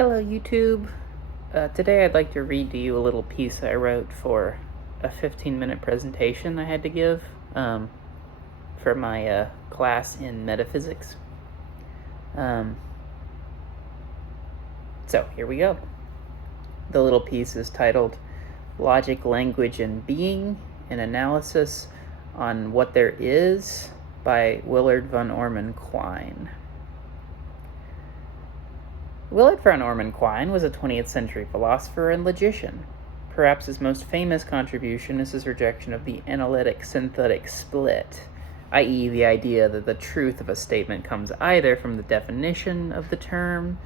Hello YouTube. Today I'd like to read to you a little piece I wrote for a 15-minute presentation I had to give for my class in Metaphysics. So here we go. The little piece is titled Logic, Language, and Being, an Analysis on What There Is by Willard von Orman Quine. Willard von Orman Quine was a 20th century philosopher and logician. Perhaps his most famous contribution is his rejection of the analytic-synthetic split, i.e. the idea that the truth of a statement comes either from the definition of the terms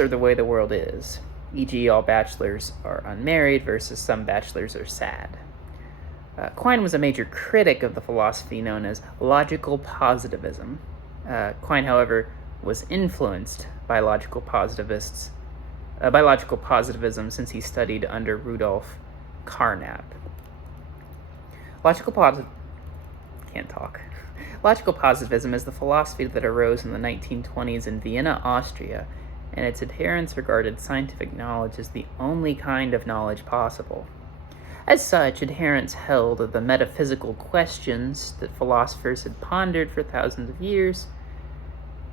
or the way the world is, e.g. all bachelors are unmarried versus some bachelors are sad. Quine was a major critic of the philosophy known as logical positivism. Quine, however, was influenced by logical positivism since he studied under Rudolf Carnap. Logical positivism is the philosophy that arose in the 1920s in Vienna, Austria, and its adherents regarded scientific knowledge as the only kind of knowledge possible. As such, adherents held that the metaphysical questions that philosophers had pondered for thousands of years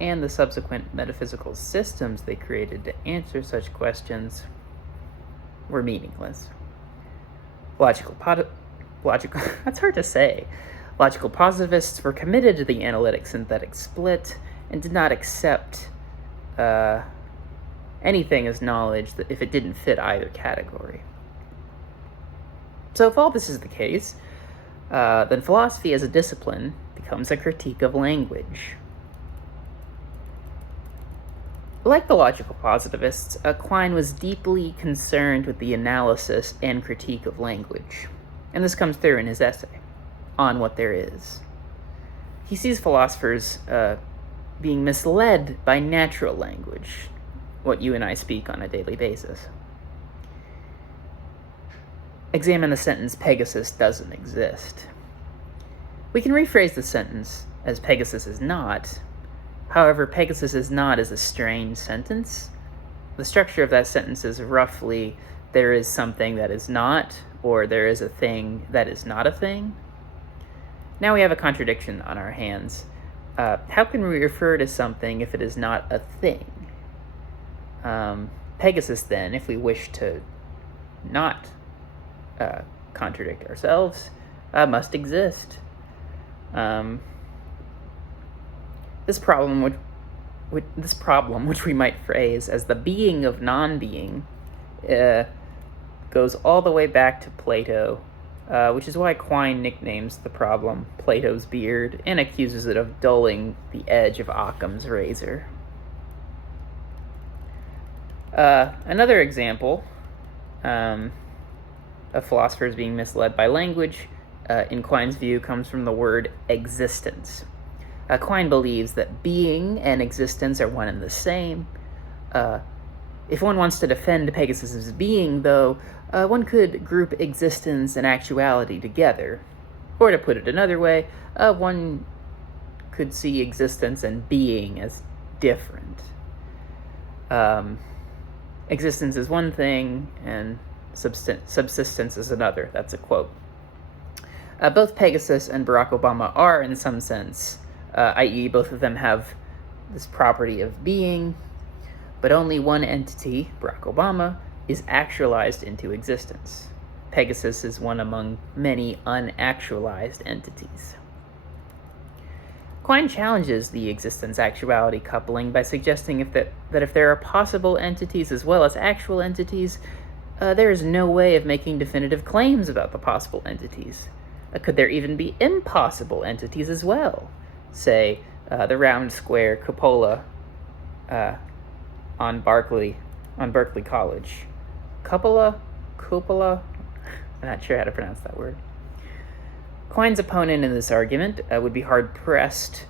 and the subsequent metaphysical systems they created to answer such questions were meaningless. That's hard to say. Logical positivists were committed to the analytic-synthetic split and did not accept anything as knowledge that if it didn't fit either category. So if all this is the case, then philosophy as a discipline becomes a critique of language. Like the logical positivists, Quine was deeply concerned with the analysis and critique of language, and this comes through in his essay, On What There Is. He sees philosophers being misled by natural language, what you and I speak on a daily basis. Examine the sentence, Pegasus doesn't exist. We can rephrase the sentence as Pegasus is not. However, Pegasus is not is a strange sentence. The structure of that sentence is roughly, there is something that is not, or there is a thing that is not a thing. Now we have a contradiction on our hands. How can we refer to something if it is not a thing? Pegasus, then, if we wish to not contradict ourselves, must exist. This problem, which we might phrase as the being of non-being, goes all the way back to Plato, which is why Quine nicknames the problem Plato's beard and accuses it of dulling the edge of Occam's razor. Another example of philosophers being misled by language, in Quine's view, comes from the word existence. Quine believes that being and existence are one and the same. If one wants to defend Pegasus's being, though, one could group existence and actuality together. Or to put it another way, one could see existence and being as different. Existence is one thing, and subsistence is another. That's a quote. Both Pegasus and Barack Obama are, in some sense, i.e. both of them have this property of being, but only one entity, Barack Obama, is actualized into existence. Pegasus is one among many unactualized entities. Quine challenges the existence-actuality coupling by suggesting that if there are possible entities as well as actual entities, there is no way of making definitive claims about the possible entities. Could there even be impossible entities as well? Say, the round square cupola on Berkeley College. Cupola? I'm not sure how to pronounce that word. Quine's opponent in this argument would be hard-pressed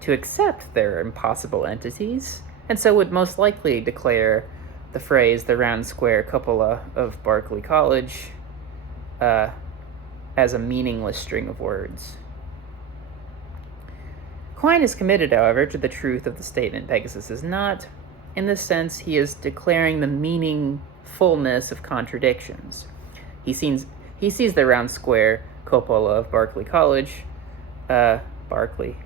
to accept there are impossible entities, and so would most likely declare the phrase, the round square cupola of Berkeley College, as a meaningless string of words. Quine is committed, however, to the truth of the statement Pegasus is not. In this sense, he is declaring the meaningfulness of contradictions. He sees the round square cupola of Berkeley College, Berkeley,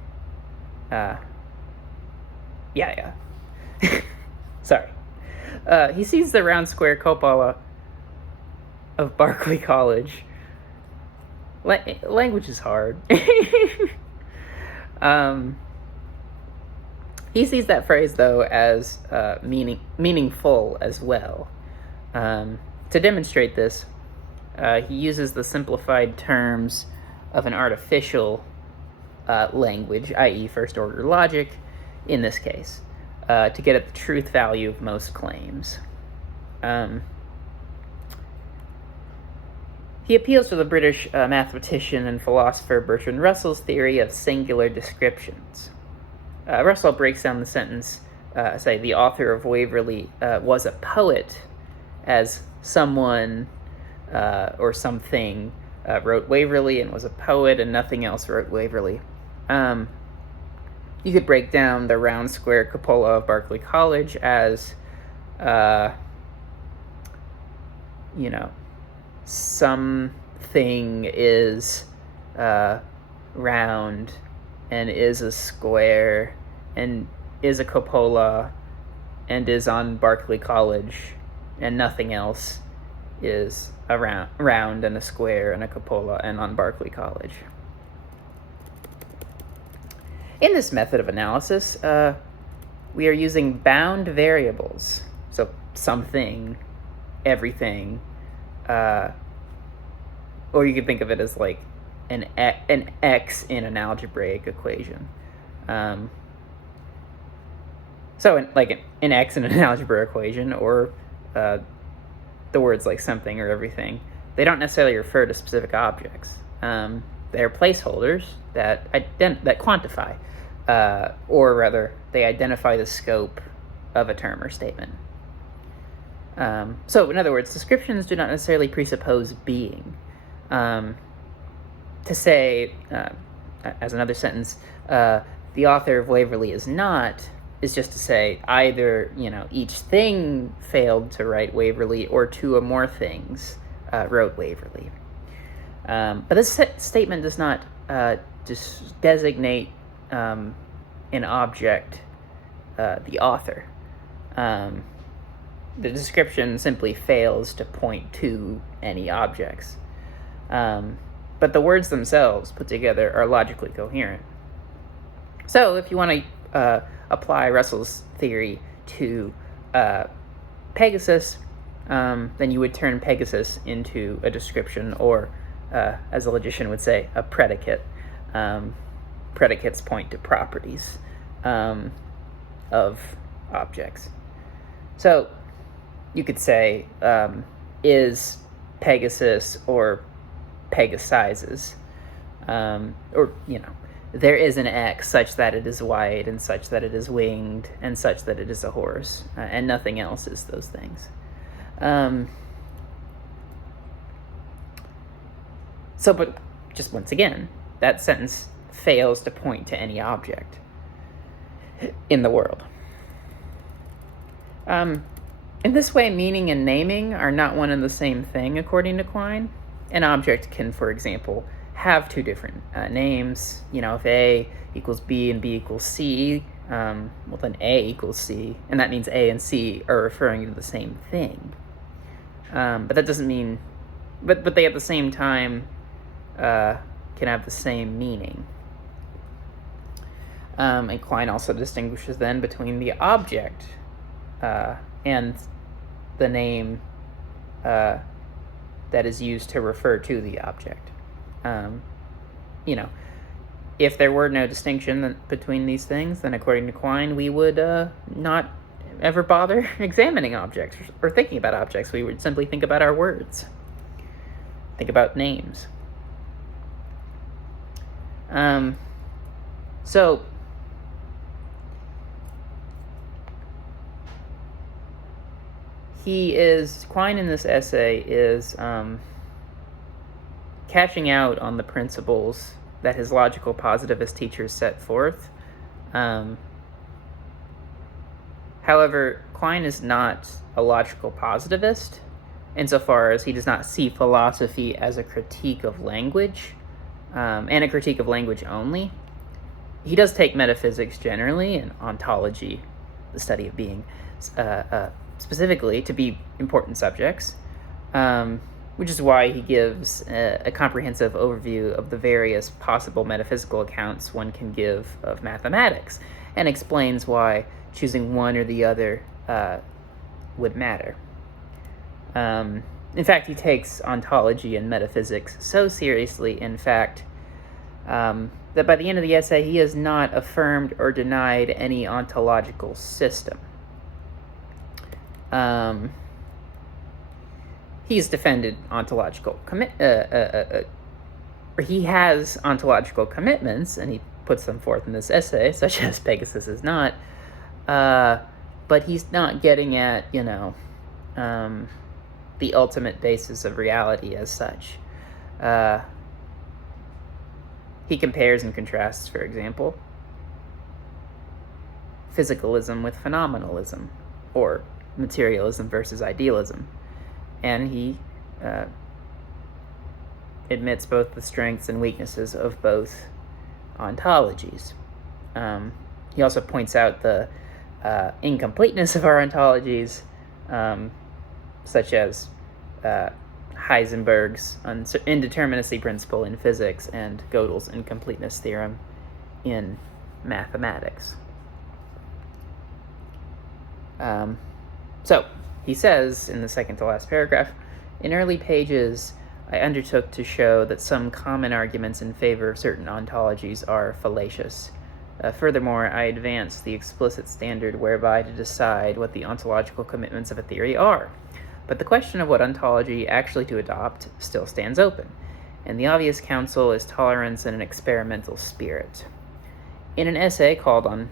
sorry. He sees the round square cupola of Berkeley College. Language is hard. He sees that phrase, though, as meaningful as well. To demonstrate this, he uses the simplified terms of an artificial language, i.e. first-order logic, in this case, to get at the truth value of most claims. He appeals to the British mathematician and philosopher Bertrand Russell's theory of singular descriptions. Russell breaks down the sentence, say, the author of Waverley was a poet, as someone or something wrote Waverley and was a poet, and nothing else wrote Waverley. You could break down the round square cupola of Berkeley College as, something is round and is a square and is a cupola and is on Berkeley College, and nothing else is a round and a square and a cupola and on Berkeley College. In this method of analysis, we are using bound variables, so something, everything, or you could think of it as like an x in an algebraic equation. So an x in an algebra equation, or the words like something or everything, they don't necessarily refer to specific objects. They're placeholders that quantify, or rather, they identify the scope of a term or statement. So, in other words, descriptions do not necessarily presuppose being. To say, as another sentence, the author of Waverley is just to say either, each thing failed to write Waverley, or two or more things wrote Waverley. But this statement does not just designate an object, the author. The description simply fails to point to any objects. But the words themselves put together are logically coherent. So if you want to apply Russell's theory to Pegasus, then you would turn Pegasus into a description, or, as a logician would say, a predicate. Predicates point to properties of objects. So you could say, is Pegasus or Pegasizes, or, there is an X such that it is white, and such that it is winged, and such that it is a horse, and nothing else is those things. But just once again, that sentence fails to point to any object in the world. In this way, meaning and naming are not one and the same thing, according to Quine. An object can, for example, have two different names. If A equals B and B equals C, then A equals C, and that means A and C are referring to the same thing. But that doesn't mean, but they at the same time can have the same meaning. And Quine also distinguishes then between the object and the name that is used to refer to the object. If there were no distinction between these things, then according to Quine, we would not ever bother examining objects or thinking about objects. We would simply think about our words, think about names. So Quine in this essay is catching out on the principles that his logical positivist teachers set forth However, Quine is not a logical positivist, insofar as he does not see philosophy as a critique of language, and a critique of language only. He does take metaphysics generally and ontology, the study of being, specifically, to be important subjects, which is why he gives a comprehensive overview of the various possible metaphysical accounts one can give of mathematics, and explains why choosing one or the other would matter. In fact, he takes ontology and metaphysics so seriously, in fact, that by the end of the essay, he has not affirmed or denied any ontological system. He's defended ontological he has ontological commitments, and he puts them forth in this essay, such as Pegasus is not, but he's not getting at, the ultimate basis of reality as such. He compares and contrasts, for example, physicalism with phenomenalism, or materialism versus idealism. And he admits both the strengths and weaknesses of both ontologies. He also points out the incompleteness of our ontologies, such as Heisenberg's indeterminacy principle in physics and Gödel's incompleteness theorem in mathematics. So, he says in the second to last paragraph, in early pages, I undertook to show that some common arguments in favor of certain ontologies are fallacious. Furthermore, I advanced the explicit standard whereby to decide what the ontological commitments of a theory are. But the question of what ontology actually to adopt still stands open, and the obvious counsel is tolerance and an experimental spirit. In an essay called on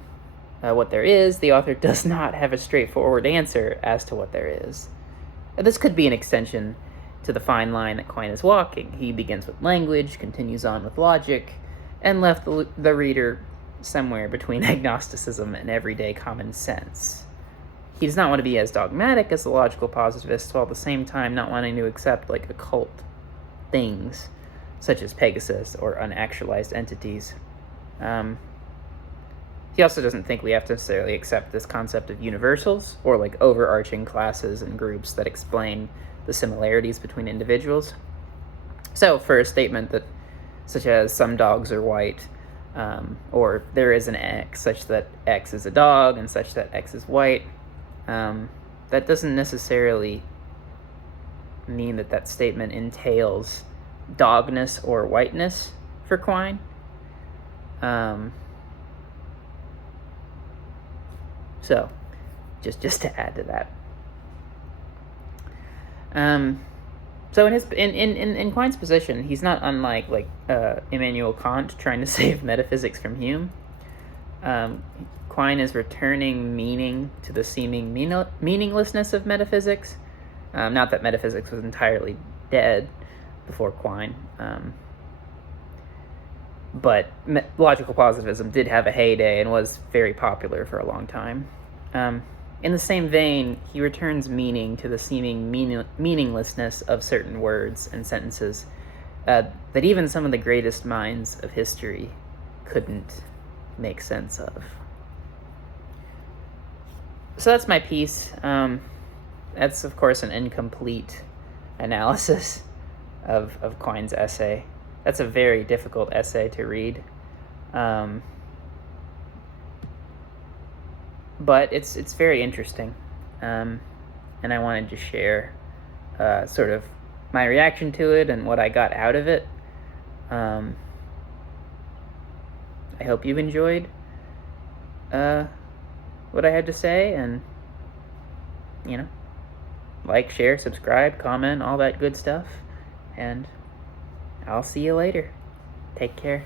what there is, the author does not have a straightforward answer as to what there is. This could be an extension to the fine line that Quine is walking. He begins with language, continues on with logic, and left the reader somewhere between agnosticism and everyday common sense. He does not want to be as dogmatic as the logical positivist, while at the same time not wanting to accept occult things, such as Pegasus or unactualized entities. He also doesn't think we have to necessarily accept this concept of universals, or overarching classes and groups that explain the similarities between individuals. So for a statement such as some dogs are white, or there is an X such that X is a dog and such that X is white, that doesn't necessarily mean that statement entails dogness or whiteness for Quine. So, just to add to that. So in Quine's position, he's not unlike Immanuel Kant trying to save metaphysics from Hume. Quine is returning meaning to the seeming meaninglessness of metaphysics. Not that metaphysics was entirely dead before Quine, but logical positivism did have a heyday and was very popular for a long time. In the same vein, he returns meaning to the seeming meaninglessness of certain words and sentences that even some of the greatest minds of history couldn't make sense of. So that's my piece. That's, of course, an incomplete analysis of Quine's essay. That's a very difficult essay to read. But it's very interesting, and I wanted to share sort of my reaction to it and what I got out of it. I hope you enjoyed what I had to say, and like, share, subscribe, comment, all that good stuff, and I'll see you later. Take care.